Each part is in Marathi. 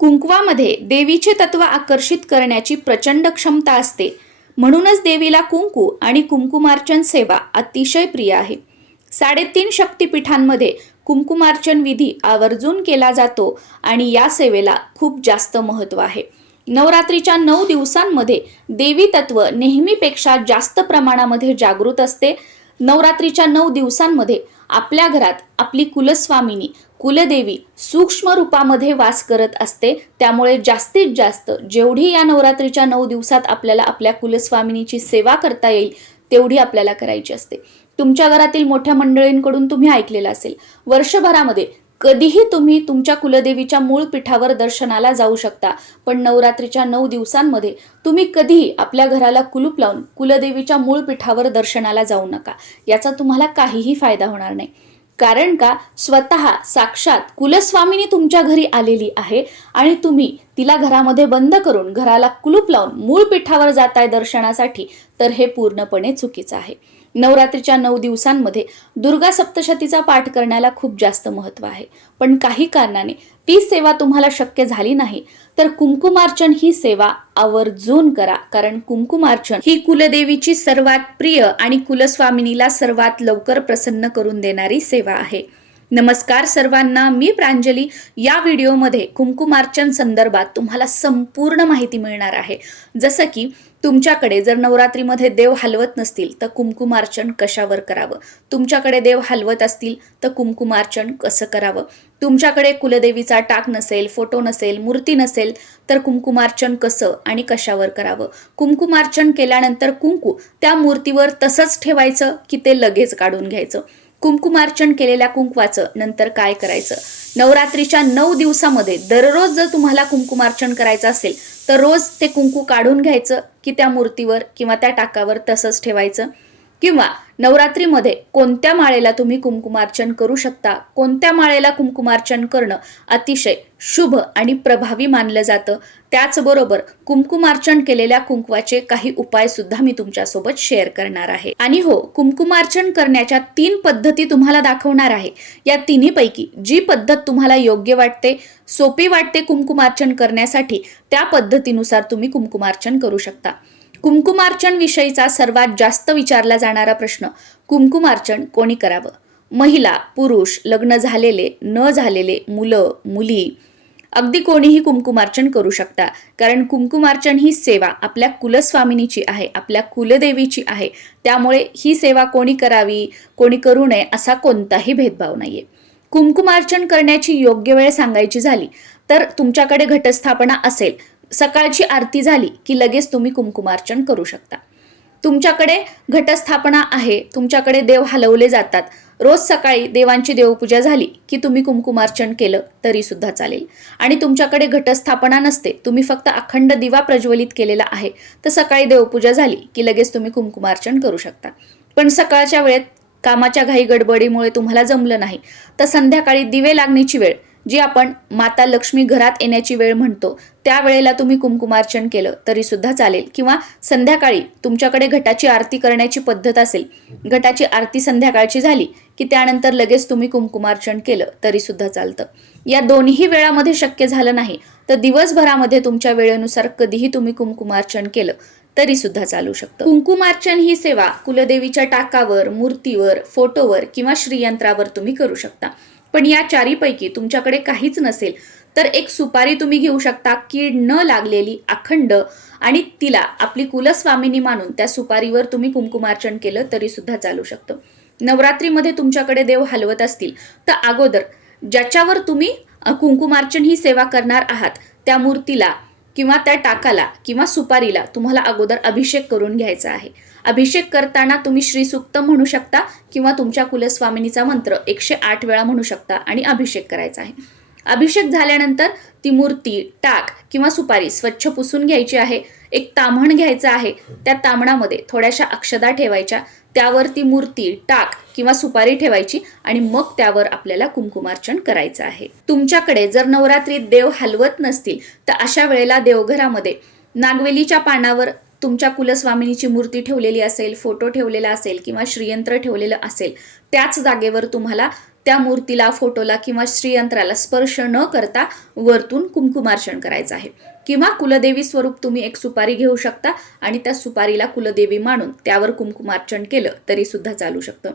कुंकवामध्ये देवीचे तत्व आकर्षित करण्याची प्रचंड क्षमता असते. म्हणूनच देवीला कुंकू आणि कुंकुमार्चन सेवा अतिशय प्रिय आहे. साडेतीन शक्तिपीठांमध्ये कुंकुमार्चन विधी आवर्जून केला जातो आणि या सेवेला खूप जास्त महत्त्व आहे. नवरात्रीच्या नऊ दिवसांमध्ये देवी तत्व नेहमीपेक्षा जास्त प्रमाणामध्ये जागृत असते. नवरात्रीच्या नऊ दिवसांमध्ये आपल्या घरात आपली कुलस्वामिनी कुलदेवी सूक्ष्म रूपामध्ये वास करत असते. त्यामुळे जास्तीत जास्त जेवढी या नवरात्रीच्या नऊ दिवसात आपल्याला आपल्या कुलस्वामिनीची सेवा करता येईल तेवढी आपल्याला करायची असते. तुमच्या घरातील मोठ्या मंडळींकडून तुम्ही ऐकलेलं असेल वर्षभरामध्ये कधीही तुम्ही तुमच्या कुलदेवीच्या मूळ पीठावर दर्शनाला जाऊ शकता पण नवरात्रीच्या नऊ दिवसांमध्ये तुम्ही कधीही आपल्या घराला कुलूप लावून कुलदेवीच्या मूळ पीठावर दर्शनाला जाऊ नका. याचा तुम्हाला काहीही फायदा होणार नाही. कारण का? स्वतः साक्षात कुलस्वामिनी तुमच्या घरी आलेली आहे आणि तुम्ही तिला घरामध्ये बंद करून घराला कुलूप लावून मूळ पीठावर जाताय दर्शनासाठी तर हे पूर्णपणे चुकीचं आहे. नवरात्रीच्या नऊ दिवसांमध्ये दुर्गा सप्तशतीचा पाठ करण्याला खूप जास्त महत्त्व आहे. पण काही कारणाने ती सेवा तुम्हाला शक्य झाली नाही. तर कुंकुमार्चन ही सेवा आवर्जून करा. कारण कुंकुमार्चन ही कुलदेवीची सर्वात प्रिय आणि कुलस्वामिनीला सर्वात लवकर प्रसन्न करून देणारी सेवा आहे. नमस्कार सर्वांना मी प्रांजली. या व्हिडिओमध्ये कुंकुमार्चन संदर्भात तुम्हाला संपूर्ण माहिती मिळणार आहे. जसं की तुमच्याकडे जर नवरात्रीमध्ये देव हलवत नसतील तर कुंकुमार्चन कशावर करावं? तुमच्याकडे देव हलवत असतील तर कुंकुमार्चन कसं करावं? तुमच्याकडे कुलदेवीचा टाक नसेल फोटो नसेल मूर्ती नसेल तर कुंकुमार्चन कसं आणि कशावर करावं? कुंकुमार्चन केल्यानंतर कुंकू त्या मूर्तीवर तसंच ठेवायचं की ते लगेच काढून घ्यायचं? कुंकुमार्चन केलेल्या कुंकवाचं नंतर काय करायचं? नवरात्रीच्या नऊ दिवसामध्ये दररोज जर तुम्हाला कुंकुमार्चन करायचं असेल तर रोज ते कुंकू काढून घ्यायचं की त्या मूर्तीवर किंवा त्या टाकावर तसंच ठेवायचं? किंवा नवरात्रीमध्ये कोणत्या माळेला तुम्ही कुंकुमार्चन करू शकता? कोणत्या माळेला कुंकुमार्चन करणं अतिशय शुभ आणि प्रभावी मानलं जातं? त्याचबरोबर कुंकुमार्चन केलेल्या कुंकवाचे काही उपाय सुद्धा मी तुमच्यासोबत शेअर करणार आहे. आणि हो कुंकुमार्चन करण्याच्या तीन पद्धती तुम्हाला दाखवणार आहे. या तिन्हीपैकी जी पद्धत तुम्हाला योग्य वाटते सोपी वाटते कुंकुमार्चन करण्यासाठी त्या पद्धतीनुसार तुम्ही कुंकुमार्चन करू शकता. कुंकुमार्चन विषयीचा सर्वात जास्त विचारला जाणारा प्रश्न कुंकुमार्चन कोणी करावं? महिला पुरुष लग्न झालेले न झालेले मुलं मुली? अगदी कोणीही कुंकुमार्चन करू शकता कारण कुंकुमार्चन ही सेवा आपल्या कुलस्वामिनीची आहे आपल्या कुलदेवीची आहे. त्यामुळे ही सेवा कोणी करावी कोणी करू नये असा कोणताही भेदभाव नाहीये. कुंकुमार्चन करण्याची योग्य वेळ सांगायची झाली तर तुमच्याकडे घटस्थापना असेल सकाळची आरती झाली की लगेच तुम्ही कुमकुमार्चन करू शकता. तुमच्याकडे घटस्थापना आहे तुमच्याकडे देव हलवले जातात. रोज सकाळी देवांची देवपूजा झाली की तुम्ही कुमकुमार्चन केलं तरी सुद्धा चालेल. आणि तुमच्याकडे घटस्थापना नसते तुम्ही फक्त अखंड दिवा प्रज्वलित केलेला आहे तर सकाळी देवपूजा झाली की लगेच तुम्ही कुमकुमार्चन करू शकता. पण सकाळच्या वेळेत कामाच्या घाई गडबडीमुळे तुम्हाला जमलं नाही तर संध्याकाळी दिवे लागण्याची वेळ जी आपण माता लक्ष्मी घरात येण्याची वेळ म्हणतो त्या वेळेला तुम्ही कुमकुमार्चन केलं तरी सुद्धा चालेल. किंवा संध्याकाळी तुमच्याकडे घटाची आरती करण्याची पद्धत असेल घटाची आरती संध्याकाळची झाली की त्यानंतर लगेच तुम्ही कुमकुमार्चन केलं तरी सुद्धा चालतं. या दोन्ही वेळामध्ये शक्य झालं नाही तर दिवसभरामध्ये तुमच्या वेळेनुसार कधीही तुम्ही कुमकुमार्चन केलं तरी सुद्धा चालू शकतं. कुंकुमार्चन ही सेवा कुलदेवीच्या टाकावर मूर्तीवर फोटोवर किंवा श्रीयंत्रावर तुम्ही करू शकता. पण या चारीपैकी तुमच्याकडे काहीच नसेल. तर एक सुपारी तुम्ही घेऊ शकता कीड न लागलेली अखंड. आणि तिला आपली कुलस्वामिनी मानून त्या सुपारीवर तुम्ही कुंकुमार्चन केलं तरी सुद्धा चालू शकतं. नवरात्रीमध्ये तुमच्याकडे देव हलवत असतील तर अगोदर ज्याच्यावर तुम्ही कुंकुमार्चन ही सेवा करणार आहात त्या मूर्तीला किंवा त्या टाकाला किंवा सुपारीला तुम्हाला अगोदर अभिषेक करून घ्यायचा आहे. अभिषेक करताना तुम्ही श्रीसुक्त म्हणू शकता किंवा तुमच्या कुलस्वामिनीचा मंत्र एकशे आठ वेळा म्हणू शकता आणि अभिषेक करायचा आहे. अभिषेक झाल्यानंतर ती मूर्ती टाक किंवा सुपारी स्वच्छ पुसून घ्यायची आहे. एक ताम्हण घ्यायचं आहे. त्या तामणामध्ये थोड्याशा अक्षदा ठेवायच्या. त्यावर ती मूर्ती टाक किंवा सुपारी ठेवायची आणि मग त्यावर आपल्याला कुंकुमार्चन करायचं आहे. तुमच्याकडे जर नवरात्रीत देव हलवत नसतील तर अशा वेळेला देवघरामध्ये नागवेलीच्या पानावर तुमच्या कुलस्वामिनीची मूर्ती ठेवलेली असेल फोटो ठेवलेला असेल किंवा श्रीयंत्र ठेवलेलं असेल त्याच जागेवर तुम्हाला त्या मूर्तीला फोटोला किंवा श्रीयंत्राला स्पर्श न करता वरतून कुंकुमार्चन करायचं आहे. किंवा कुलदेवी स्वरूप तुम्ही एक सुपारी घेऊ शकता आणि त्या सुपारीला कुलदेवी मानून त्यावर कुमकुमार्चन केलं तरी सुद्धा चालू शकतं.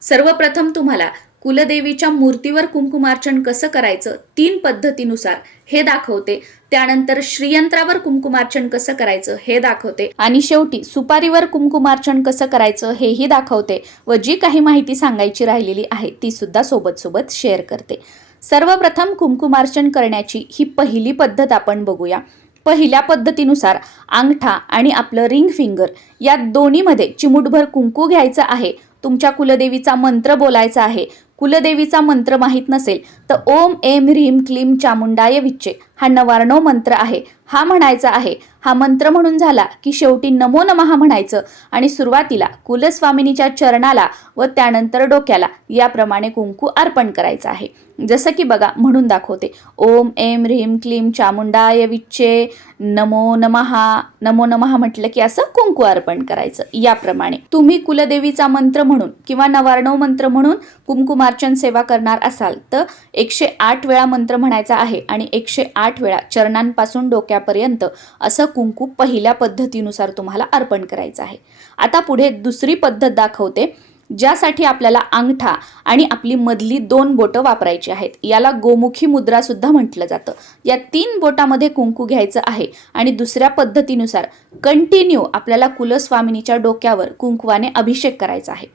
सर्वप्रथम तुम्हाला कुलदेवीच्या मूर्तीवर कुंकुमार्चन कसं करायचं? तीन पद्धतीनुसार हे दाखवते. त्यानंतर श्रीयंत्रावर कुंकुमार्चन कसं करायचं? हे दाखवते. आणि शेवटी सुपारीवर कुंकुमार्चन कसं करायचं? हेही दाखवते व जी काही माहिती सांगायची राहिलेली आहे ती सुद्धा सोबत सोबत शेअर करते. सर्वप्रथम कुंकुमार्चन करण्याची ही पहिली पद्धत आपण बघूया. पहिल्या पद्धतीनुसार अंगठा आणि आपलं रिंग फिंगर या दोन्हीमध्ये चिमुटभर कुंकू घ्यायचं आहे. तुमच्या कुलदेवीचा मंत्र बोलायचा आहे. कुलदेवीचा मंत्र माहीत नसेल तर ओम एम ह्रीम क्लीम चामुंडाय विच्चे. हा नवारणो मंत्र आहे. हा म्हणायचा आहे. हा मंत्र म्हणून झाला की शेवटी नमो नमः म्हणायचं. आणि सुरुवातीला कुलस्वामिनीच्या चरणाला व त्यानंतर डोक्याला याप्रमाणे कुंकू अर्पण करायचं आहे. जसं की बघा म्हणून दाखवते. ओम एम ह्रीम क्लीम चामुंडाय विच्चे नमो नमहा नमो नमः म्हटलं की असं कुंकू अर्पण करायचं. याप्रमाणे तुम्ही कुलदेवीचा मंत्र म्हणून किंवा नवारणव मंत्र म्हणून कुंकुमार्चन सेवा करणार असाल तर एकशे आठ वेळा मंत्र म्हणायचा आहे आणि एकशे आठ वेळा चरणांपासून डोक्यापर्यंत असं कुंकू पहिल्या पद्धतीनुसार तुम्हाला अर्पण करायचं आहे. आता पुढे दुसरी पद्धत दाखवते ज्यासाठी आपल्याला अंगठा आणि आपली मधली दोन बोटं वापरायची आहेत. याला गोमुखी मुद्रा सुद्धा म्हटलं जातं. या तीन बोटामध्ये कुंकू घ्यायचं आहे आणि दुसऱ्या पद्धतीनुसार कंटिन्यू आपल्याला कुलस्वामिनीच्या डोक्यावर कुंकवाने अभिषेक करायचा आहे.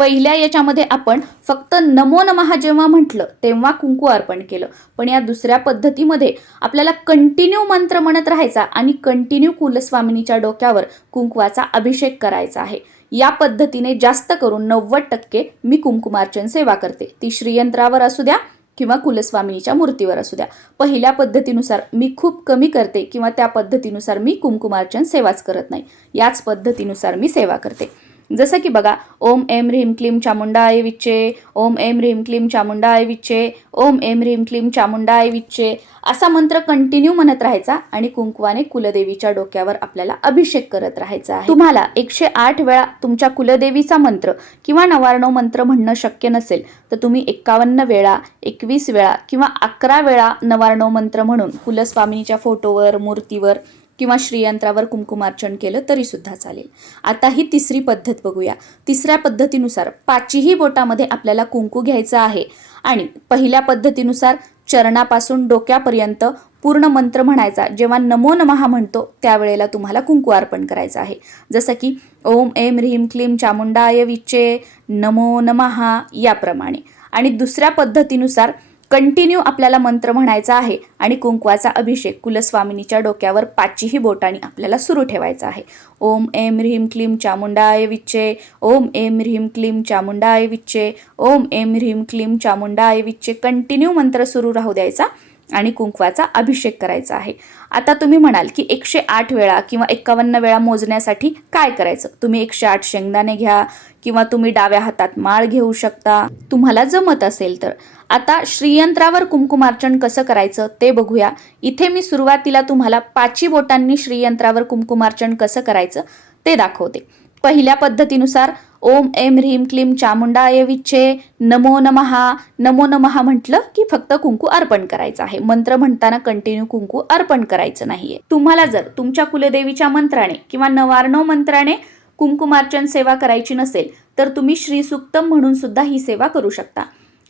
पहिल्या याच्यामध्ये आपण फक्त नमो नमहा जेव्हा म्हटलं तेव्हा कुंकू अर्पण केलं. पण या दुसऱ्या पद्धतीमध्ये आपल्याला कंटिन्यू मंत्र म्हणत राहायचा आणि कंटिन्यू कुलस्वामिनीच्या डोक्यावर कुंकवाचा अभिषेक करायचा आहे. या पद्धतीने जास्त करून नव्वद टक्के मी कुंकुमार्चन सेवा करते. ती श्रीयंत्रावर असू द्या किंवा कुलस्वामिनीच्या मूर्तीवर असू द्या. पहिल्या पद्धतीनुसार मी खूप कमी करते किंवा त्या पद्धतीनुसार मी कुंकुमार्चन सेवाच करत नाही. याच पद्धतीनुसार मी सेवा करते. जसं की बघा ओम एम ह्रीम क्लीम चामुंडाय विच्चे ओम एम ह्रीम क्लीम चामुंडाय विच्चे ओम एम ह्रीम क्लीम चामुंडाय विच्चे असा मंत्र कंटिन्यू म्हणत राहायचा आणि कुंकवाने कुलदेवीच्या डोक्यावर आपल्याला अभिषेक करत राहायचा आहे. तुम्हाला एकशे आठ वेळा तुमच्या कुलदेवीचा मंत्र किंवा नवारणो मंत्र म्हणणं शक्य नसेल तर तुम्ही एक्कावन्न वेळा एकवीस वेळा किंवा अकरा वेळा नवारणो मंत्र म्हणून कुलस्वामिनीच्या फोटोवर मूर्तीवर किंवा श्रीयंत्रावर कुंकुमार्चन केलं तरीसुद्धा चालेल. आता ही तिसरी पद्धत बघूया. तिसऱ्या पद्धतीनुसार पाचही बोटामध्ये आपल्याला कुंकू घ्यायचं आहे. आणि पहिल्या पद्धतीनुसार चरणापासून डोक्यापर्यंत पूर्ण मंत्र म्हणायचा. जेव्हा नमो नमहा म्हणतो त्यावेळेला तुम्हाला कुंकू अर्पण करायचं आहे. जसं की ओम एम ह्रीम क्लीम चामुंडाय विचे नमो नमहा याप्रमाणे. आणि दुसऱ्या पद्धतीनुसार कंटिन्यू आपल्याला मंत्र म्हणायचा आहे आणि कुंकवाचा अभिषेक कुलस्वामिनीच्या डोक्यावर पाचही बोटांनी आपल्याला सुरू ठेवायचा आहे. ओम एम ह्रीम क्लीम चामुंडाय विच्चे. ओम एम ह्रीम क्लीम चामुंडाय विच्चे. ओम एम ह्रीम क्लीम चामुंडाय विच्चे. कंटिन्यू मंत्र सुरू राहू द्यायचा. आणि कुंकवाचा अभिषेक करायचा आहे. आता तुम्ही म्हणाल की एकशे आठ वेळा किंवा एक्कावन्न वेळा मोजण्यासाठी काय करायचं? तुम्ही एकशे आठ शेंगदाणे घ्या किंवा तुम्ही डाव्या हातात माळ घेऊ शकता. तुम्हाला जमत असेल तर. आता श्रीयंत्रावर कुंकुमार्चन कसं करायचं ते बघूया. इथे मी सुरुवातीला तुम्हाला पाची बोटांनी श्रीयंत्रावर कुंकुमार्चन कसं करायचं ते दाखवते. पहिल्या पद्धतीनुसार ओम एम ह्रीम क्लीम चामुंडाय विच्छे नमो नमहा नमो नमहा म्हटलं की फक्त कुंकू अर्पण करायचं आहे. मंत्र म्हणताना कंटिन्यू कुंकू अर्पण करायचं नाहीये. तुम्हाला जर तुमच्या कुलदेवीच्या मंत्राने किंवा नवार्णव मंत्राने कुंकुमार्चन सेवा करायची नसेल तर तुम्ही श्रीसुक्तम म्हणून सुद्धा ही सेवा करू शकता.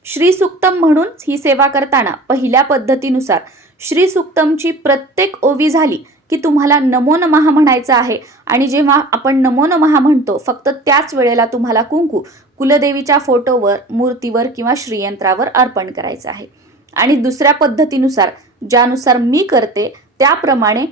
श्रीसुक्तम म्हणून ही सेवा करताना पहिल्या पद्धतीनुसार श्रीसुक्तमची प्रत्येक ओवी झाली की तुम्हाला नमो महा म्हणायचं आहे. आणि जेव्हा आपण नमो महा म्हणतो फक्त त्याच वेळेला तुम्हाला कुंकू कुलदेवीच्या फोटोवर मूर्तीवर किंवा श्रीयंत्रावर अर्पण करायचं आहे. आणि दुसऱ्या पद्धतीनुसार ज्यानुसार मी करते त्याप्रमाणे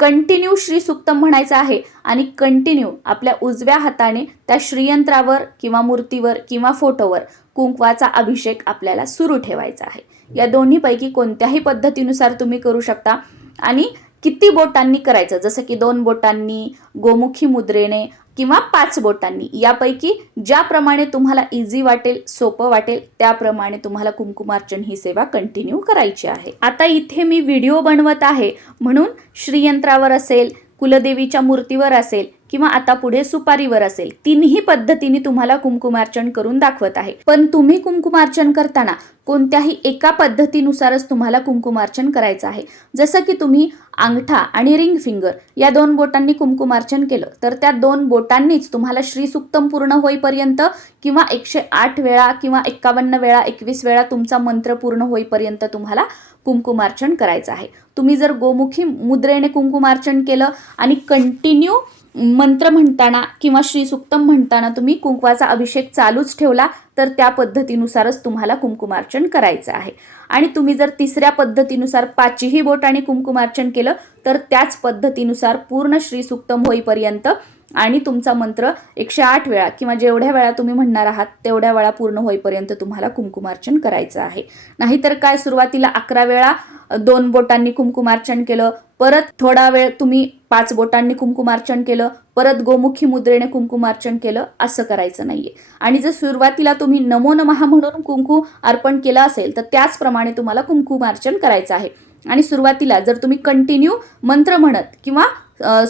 कंटिन्यू श्री सुक्तम म्हणायचं आहे. आणि कंटिन्यू आपल्या उजव्या हाताने त्या श्रीयंत्रावर किंवा मूर्तीवर किंवा फोटोवर कुंकवाचा अभिषेक आपल्याला सुरू ठेवायचा आहे. या दोन्हीपैकी कोणत्याही पद्धतीनुसार तुम्ही करू शकता. आणि किती बोटांनी करायचं? जसं की दोन बोटांनी गोमुखी मुद्रेने किंवा पाच बोटांनी. यापैकी ज्याप्रमाणे तुम्हाला इझी वाटेल सोपं वाटेल त्याप्रमाणे तुम्हाला कुंकुमार्चन ही सेवा कंटिन्यू करायची आहे. आता इथे मी व्हिडिओ बनवत आहे. म्हणून श्रीयंत्रावर असेल कुलदेवीच्या मूर्तीवर असेल किंवा आता पुढे सुपारीवर असेल तिन्ही पद्धतीने तुम्हाला कुंकुमार्चन करून दाखवत आहे. पण तुम्ही कुंकुमार्चन करताना कोणत्याही एका पद्धतीनुसारच तुम्हाला कुंकुमार्चन करायचं आहे. जसं की तुम्ही अंगठा आणि रिंग फिंगर या दोन बोटांनी कुंकुमार्चन केलं तर त्या दोन बोटांनीच तुम्हाला श्रीसुक्तम पूर्ण होईपर्यंत किंवा एकशे आठ वेळा किंवा एक्कावन्न वेळा एकवीस वेळा तुमचा मंत्र पूर्ण होईपर्यंत तुम्हाला कुंकुमार्चन करायचं आहे. तुम्ही जर गोमुखी मुद्रेने कुंकुमार्चन केलं आणि कंटिन्यू मंत्र म्हणताना किंवा श्रीसुक्तम म्हणताना तुम्ही कुंकवाचा अभिषेक चालूच ठेवला तर त्या पद्धतीनुसारच तुम्हाला कुंकुमार्चन करायचं आहे. आणि तुम्ही जर तिसऱ्या पद्धतीनुसार पाचही बोटाने कुंकुमार्चन केलं तर त्याच पद्धतीनुसार पूर्ण श्रीसुक्तम होईपर्यंत आणि तुमचा मंत्र एकशे आठ वेळा किंवा जेवढ्या वेळा तुम्ही म्हणणार आहात तेवढ्या वेळा पूर्ण होईपर्यंत तुम्हाला कुंकुमार्चन करायचं आहे. नाहीतर काय सुरुवातीला अकरा वेळा दोन बोटांनी कुंकुमार्चन केलं परत थोडा वेळ तुम्ही पाच बोटांनी कुंकुमार्चन केलं परत गोमुखी मुद्रेने कुंकुमार्चन केलं असं करायचं नाहीये. आणि जर सुरुवातीला तुम्ही नमो नमहा म्हणून कुंकू अर्पण केलं असेल तर त्याचप्रमाणे तुम्हाला कुंकुमार्चन करायचं आहे. आणि सुरुवातीला जर तुम्ही कंटिन्यू मंत्र म्हणत किंवा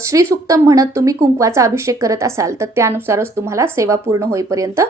श्रीसुक्तम म्हणत तुम्ही कुंकवाचा अभिषेक करत असाल तर त्यानुसारच तुम्हाला सेवा पूर्ण होईपर्यंत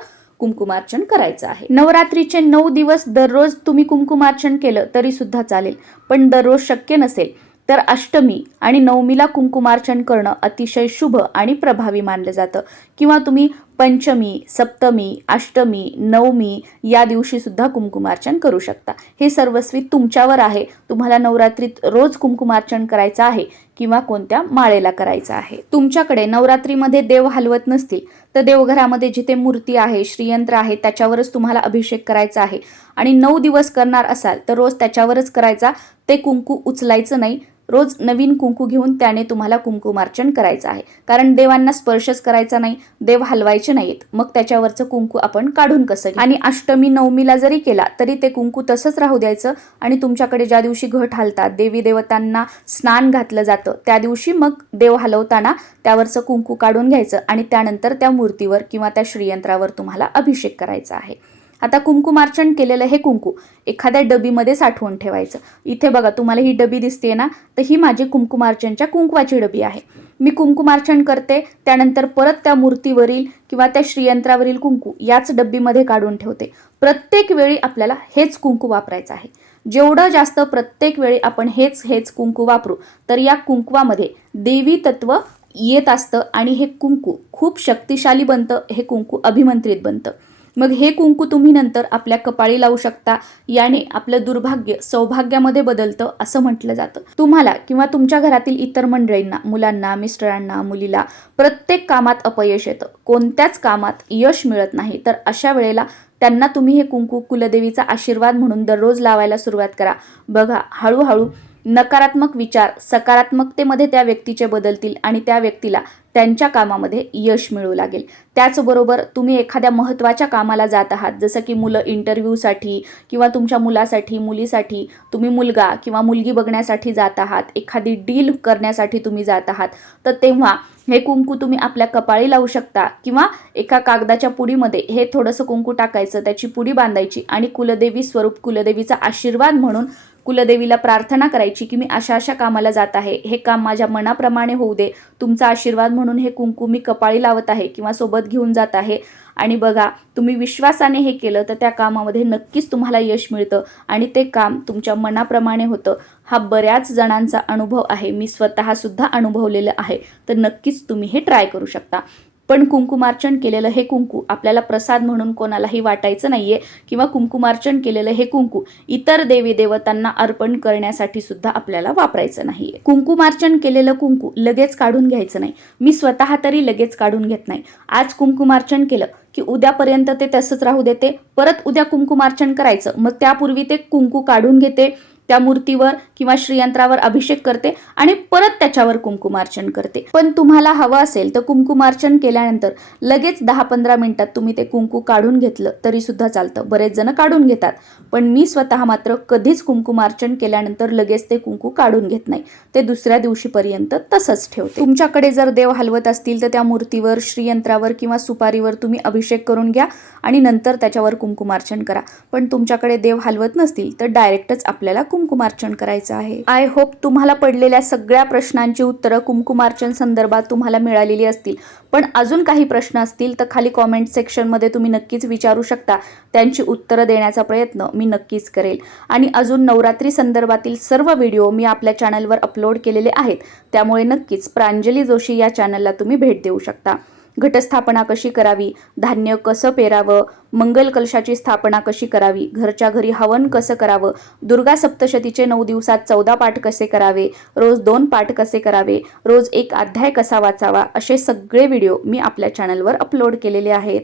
कुंकुमार्चन करायचं आहे. नवरात्रीचे नऊ दिवस दररोज तुम्ही कुंकुमार्चन केलं तरी सुद्धा चालेल पण दररोज शक्य नसेल तर अष्टमी आणि नवमीला कुंकुमार्चन करणं अतिशय शुभ आणि प्रभावी मानलं जातं. किंवा तुम्ही पंचमी सप्तमी अष्टमी नवमी या दिवशी सुद्धा कुंकुमार्चन करू शकता. हे सर्वस्वी तुमच्यावर आहे. तुम्हाला नवरात्रीत रोज कुंकुमार्चन करायचं आहे. किंवा कोणत्या माळेला करायचं आहे. तुमच्याकडे नवरात्रीमध्ये देव हलवत नसतील तर देवघरामध्ये जिथे मूर्ती आहे श्रीयंत्र आहे त्याच्यावरच तुम्हाला अभिषेक करायचा आहे. आणि नऊ दिवस करणार असाल तर रोज त्याच्यावरच करायचा. ते कुंकू उचलायचं नाही. रोज नवीन कुंकू घेऊन त्याने तुम्हाला कुंकुमार्चन करायचं आहे. कारण देवांना स्पर्शच करायचा नाही देव हलवायचे नाहीत. मग त्याच्यावरचं कुंकू आपण काढून कसं आणि अष्टमी नवमीला जरी केला तरी ते कुंकू तसंच राहू द्यायचं. आणि तुमच्याकडे ज्या दिवशी घट हालतात देवी देवतांना स्नान घातलं जातं त्या दिवशी मग देव हलवताना त्यावरचं कुंकू काढून घ्यायचं. आणि त्यानंतर त्या मूर्तीवर किंवा त्या श्रीयंत्रावर तुम्हाला अभिषेक करायचा आहे. आता कुंकुमार्चन केलेलं हे कुंकू एखाद्या डबीमध्ये साठवून ठेवायचं. इथे बघा तुम्हाला ही डबी दिसते ना तर ही माझी कुंकुमार्चनच्या कुंकवाची डबी आहे. मी कुंकुमार्चन करते त्यानंतर परत त्या मूर्तीवरील किंवा त्या श्रीयंत्रावरील कुंकू याच डब्बीमध्ये काढून ठेवते. प्रत्येक वेळी आपल्याला हेच कुंकू वापरायचं आहे. जेवढं जास्त प्रत्येक वेळी आपण हेच हेच कुंकू वापरू तर या कुंकवामध्ये देवी तत्व येत असतं आणि हे कुंकू खूप शक्तिशाली बनतं हे कुंकू अभिमंत्रित बनतं. मग हे कुंकू तुम्ही नंतर आपल्या कपाळी लावू शकता. याने आपलं दुर्भाग्य सौभाग्यामध्ये बदलतं असं म्हटलं जातं. तुम्हाला किंवा तुमच्या घरातील इतर मंडळींना मुलांना मिस्टरांना मुलीला प्रत्येक कामात अपयश येतं. कोणत्याच कामात यश मिळत नाही. तर अशा वेळेला त्यांना तुम्ही हे कुंकू कुलदेवीचा आशीर्वाद म्हणून दररोज लावायला सुरुवात करा. बघा हळूहळू नकारात्मक विचार सकारात्मकतेमध्ये त्या व्यक्तीचे बदलतील आणि त्या व्यक्तीला त्यांच्या कामामध्ये यश मिळू लागेल. त्याचबरोबर तुम्ही एखाद्या महत्त्वाच्या कामाला जात आहात जसं की मुलं इंटरव्ह्यूसाठी किंवा तुमच्या मुलासाठी मुलीसाठी तुम्ही मुलगा किंवा मुलगी बघण्यासाठी जात आहात एखादी डील करण्यासाठी तुम्ही जात आहात तर तेव्हा हे कुंकू तुम्ही आपल्या कपाळी लावू शकता किंवा एका कागदाच्या पुडीमध्ये हे थोडंसं कुंकू टाकायचं त्याची पुडी बांधायची आणि कुलदेवी स्वरूप कुलदेवीचा आशीर्वाद म्हणून कुलदेवीला प्रार्थना करायची की मी अशा अशा कामाला जात आहे. हे काम माझ्या मनाप्रमाणे होऊ दे. तुमचा आशीर्वाद म्हणून हे कुंकू मी कपाळी लावत आहे किंवा सोबत घेऊन जात आहे. आणि बघा तुम्ही विश्वासाने हे केलं तर त्या कामामध्ये नक्कीच तुम्हाला यश मिळतं. आणि ते काम तुमच्या मनाप्रमाणे होतं. हा बऱ्याच जणांचा अनुभव आहे. मी स्वतःसुद्धा अनुभवलेलं आहे. तर नक्कीच तुम्ही हे ट्राय करू शकता. पण कुंकुमार्चन केलेलं हे कुंकू आपल्याला प्रसाद म्हणून कोणालाही वाटायचं नाहीये किंवा कुंकुमार्चन केलेलं हे कुंकू इतर देवी देवतांना अर्पण करण्यासाठी सुद्धा आपल्याला वापरायचं नाहीये. कुंकुमार्चन केलेलं कुंकू लगेच काढून घ्यायचं नाही. मी स्वतः तरी लगेच काढून घेत नाही. आज कुंकुमार्चन केलं की उद्यापर्यंत ते तसंच राहू देते. परत उद्या कुंकुमार्चन करायचं. मग त्यापूर्वी ते कुंकू काढून घेते. त्या मूर्तीवर किंवा श्रीयंत्रावर अभिषेक करते आणि परत त्याच्यावर कुंकुमार्चन करते. पण तुम्हाला हवं असेल तर कुंकुमार्चन केल्यानंतर लगेच दहा पंधरा मिनिटात तुम्ही ते कुंकू काढून घेतलं तरी सुद्धा चालतं. बरेच जण काढून घेतात. पण मी स्वतः मात्र कधीच कुंकुमार्चन केल्यानंतर लगेच ते कुंकू काढून घेत नाही. ते दुसऱ्या दिवशीपर्यंत तसंच ठेवते. तुमच्याकडे जर देव हलवत असतील तर त्या मूर्तीवर श्रीयंत्रावर किंवा सुपारीवर तुम्ही अभिषेक करून घ्या आणि नंतर त्याच्यावर कुंकुमार्चन करा. पण तुमच्याकडे देव हलवत नसतील तर डायरेक्टच आपल्याला कुंकुमार्चन करायचं करायचं आहे. आय होप तुम्हाला पडलेल्या सगळ्या प्रश्नांची उत्तरं कुमकुमार्चन संदर्भात तुम्हाला मिळालेली असतील. पण अजून काही प्रश्न असतील तर खाली कॉमेंट सेक्शनमध्ये तुम्ही नक्कीच विचारू शकता. त्यांची उत्तरं देण्याचा प्रयत्न मी नक्कीच करेल. आणि अजून नवरात्री संदर्भातील सर्व व्हिडिओ मी आपल्या चॅनलवर अपलोड केलेले आहेत. त्यामुळे नक्कीच प्रांजली जोशी या चॅनलला तुम्ही भेट देऊ शकता. घटस्थापना कशी करावी? धान्य कसं पेरावं? मंगल कलशाची स्थापना कशी करावी? घरच्या घरी हवन कसं करावं? दुर्गा सप्तशतीचे नऊ दिवसात चौदा पाठ कसे करावे? रोज दोन पाठ कसे करावे? रोज एक अध्याय कसा वाचावा? असे सगळे व्हिडिओ मी आपल्या चॅनलवर अपलोड केलेले आहेत.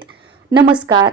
नमस्कार.